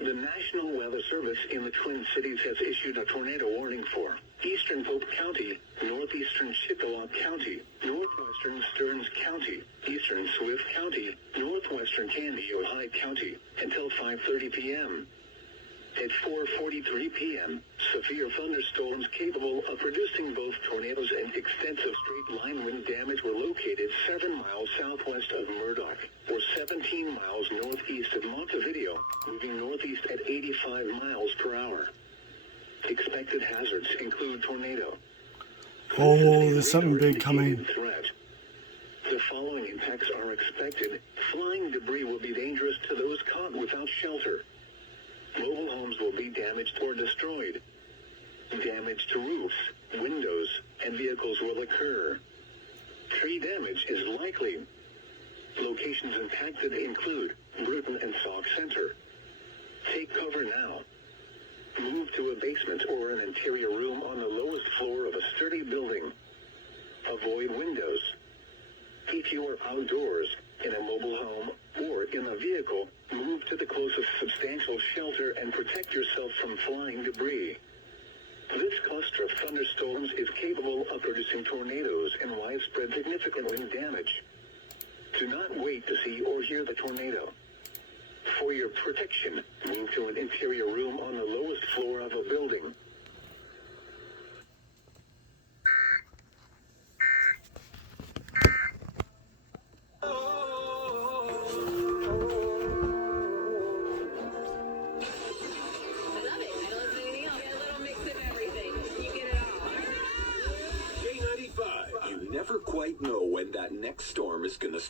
The National Weather Service in the Twin Cities has issued a tornado warning for eastern Pope County, northeastern Chippewa County, northwestern Stearns County, eastern Swift County, northwestern Candy Ojai County, until 5:30 p.m. At 4:43 p.m., severe thunderstorms capable of producing both tornadoes and extensive straight-line wind damage were located 7 miles southwest of Murdoch, or 17 miles northeast of Montevideo, moving northeast at 85 miles per hour. Expected hazards include tornado. Oh, there's something big coming. Threat. The following impacts are expected. Flying debris will be dangerous to those caught without shelter. Mobile homes will be damaged or destroyed. Damage to roofs, windows, and vehicles will occur. Tree damage is likely. Locations impacted include Bruton and Sauk Center. Take cover now. Move to a basement or an interior room on the lowest floor of a sturdy building. Avoid windows. If you are outdoors, in a mobile home, or in a vehicle, move to the closest substantial shelter and protect yourself from flying debris. This cluster of thunderstorms is capable of producing tornadoes and widespread significant wind damage. Do not wait to see or hear the tornado. For your protection, move to an interior room on the lowest floor of a building. Never quite know when that next storm is going to strike.